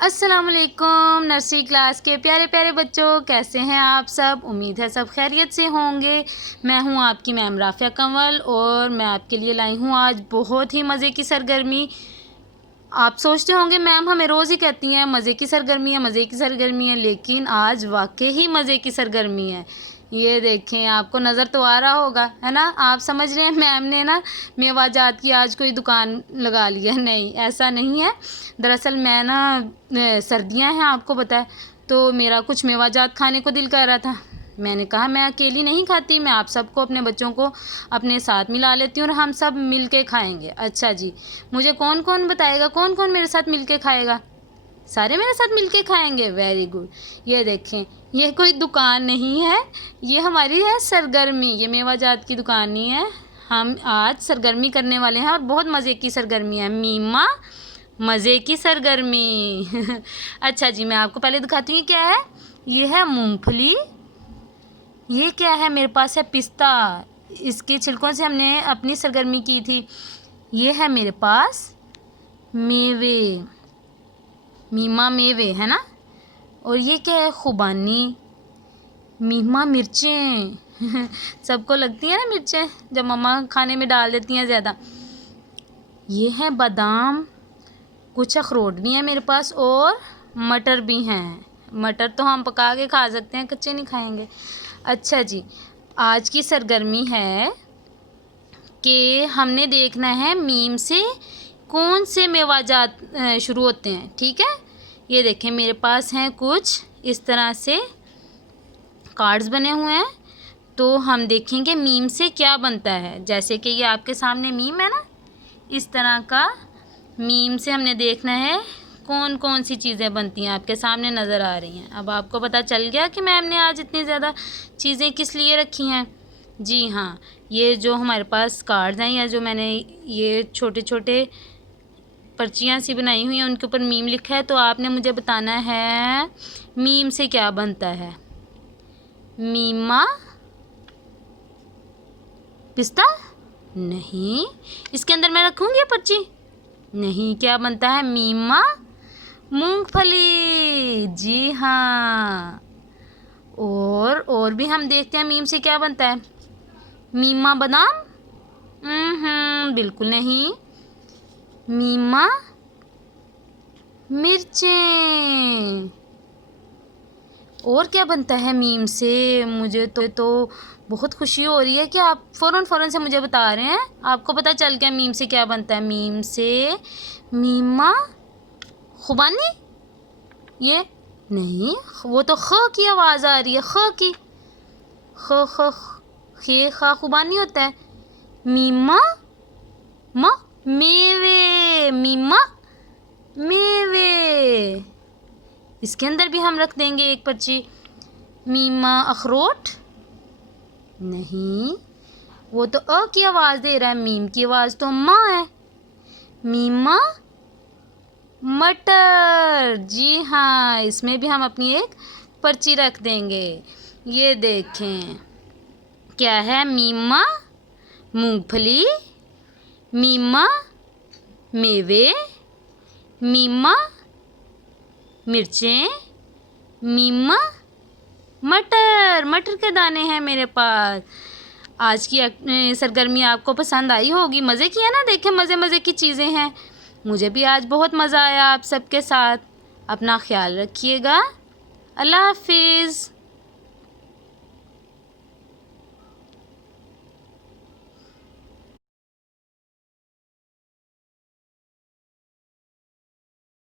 السلام علیکم nursery class کے پیارے پیارے بچوں، کیسے ہیں آپ سب؟ امید ہے سب خیریت سے ہوں گے۔ میں ہوں آپ کی میم رافعہ کنول اور میں آپ کے لیے لائی ہوں آج بہت ہی مزے کی سرگرمی۔ آپ سوچتے ہوں گے میم ہمیں روز ہی کہتی ہیں مزے کی سرگرمی ہے، مزے کی سرگرمی ہے، لیکن آج واقعی ہی مزے کی سرگرمی ہے۔ یہ دیکھیں، آپ کو نظر تو آ رہا ہوگا، ہے نا؟ آپ سمجھ رہے ہیں میم نے نا میوہ جات کی آج کوئی دکان لگا لی ہے۔ نہیں، ایسا نہیں ہے۔ دراصل میں نا سردیاں ہیں آپ کو پتہ ہے، تو میرا کچھ میوہ جات کھانے کو دل کر رہا تھا۔ میں نے کہا میں اکیلی نہیں کھاتی، میں آپ سب کو، اپنے بچوں کو اپنے ساتھ ملا لیتی ہوں اور ہم سب مل کے کھائیں گے۔ اچھا جی، مجھے کون کون بتائے گا کون کون میرے ساتھ مل کے کھائے گا؟ سارے میرے ساتھ مل کے کھائیں گے، ویری گڈ۔ یہ دیکھیں، یہ کوئی دکان نہیں ہے، یہ ہماری ہے سرگرمی۔ یہ میوہ جات کی دکان نہیں ہے، ہم آج سرگرمی کرنے والے ہیں اور بہت مزے کی سرگرمی ہے۔ میما مزے کی سرگرمی اچھا جی، میں آپ کو پہلے دکھاتی ہوں یہ کیا ہے۔ یہ ہے مونگ پھلی، یہ کیا ہے میرے پاس ہے پستہ، اس کے چھلکوں سے ہم نے اپنی سرگرمی کی تھی۔ یہ ہے میرے پاس میوے، میما میوے ہے نا۔ اور یہ کیا ہے؟ خوبانی، میما مرچیں سب کو لگتی ہیں نا مرچیں جب مما کھانے میں ڈال دیتی ہیں زیادہ۔ یہ ہے بادام، کچھ اخروٹ بھی ہیں میرے پاس اور مٹر بھی ہیں۔ مٹر تو ہم پکا کے کھا سکتے ہیں، کچے نہیں کھائیں گے۔ اچھا جی، آج کی سرگرمی ہے کہ ہم نے دیکھنا ہے میم سے کون سے میوہ جات شروع ہوتے ہیں، ٹھیک ہے؟ یہ دیکھیں میرے پاس ہیں کچھ اس طرح سے کارڈز بنے ہوئے ہیں، تو ہم دیکھیں گے میم سے کیا بنتا ہے۔ جیسے کہ یہ آپ کے سامنے میم ہے نا، اس طرح کا میم سے ہم نے دیکھنا ہے کون کون سی چیزیں بنتی ہیں، آپ کے سامنے نظر آ رہی ہیں۔ اب آپ کو پتہ چل گیا کہ میم نے آج اتنی زیادہ چیزیں کس لیے رکھی ہیں؟ جی ہاں، یہ جو ہمارے پاس کارڈز ہیں یا جو میں نے یہ چھوٹے چھوٹے پرچیاں سی بنائی ہوئی ہیں ان کے اوپر میم لکھا ہے، تو آپ نے مجھے بتانا ہے میم سے کیا بنتا ہے۔ میما پستہ؟ نہیں، اس کے اندر میں رکھوں گی پرچی؟ نہیں، کیا بنتا ہے؟ میما مونگ پھلی، جی ہاں۔ اور بھی ہم دیکھتے ہیں میم سے کیا بنتا ہے۔ میما بادام؟ بالکل نہیں۔ میما مرچیں۔ اور کیا بنتا ہے میم سے؟ مجھے تو بہت خوشی ہو رہی ہے کہ آپ فوراً سے مجھے بتا رہے ہیں۔ آپ کو پتہ چل گیا میم سے کیا بنتا ہے؟ میم سے میما خوبانی؟ یہ نہیں، وہ تو خ کی آواز آ رہی ہے، خ کی، خا خوبانی ہوتا ہے۔ میما میوے، میما میوے، اس کے اندر بھی ہم رکھ دیں گے ایک پرچی۔ میما اخروٹ؟ نہیں، وہ تو ا کی آواز دے رہا ہے، میم کی آواز تو ماں ہے۔ میما مٹر، جی ہاں، اس میں بھی ہم اپنی ایک پرچی رکھ دیں گے۔ یہ دیکھیں کیا ہے؟ میما مونگ پھلی، میما میوے، میما مرچیں، میما مٹر کے دانے ہیں میرے پاس۔ آج کی سرگرمی آپ کو پسند آئی ہوگی، مزے کی ہے نا؟ دیکھیں مزے کی چیزیں ہیں۔ مجھے بھی آج بہت مزہ آیا آپ سب کے ساتھ۔ اپنا خیال رکھیے گا، اللہ حافظ۔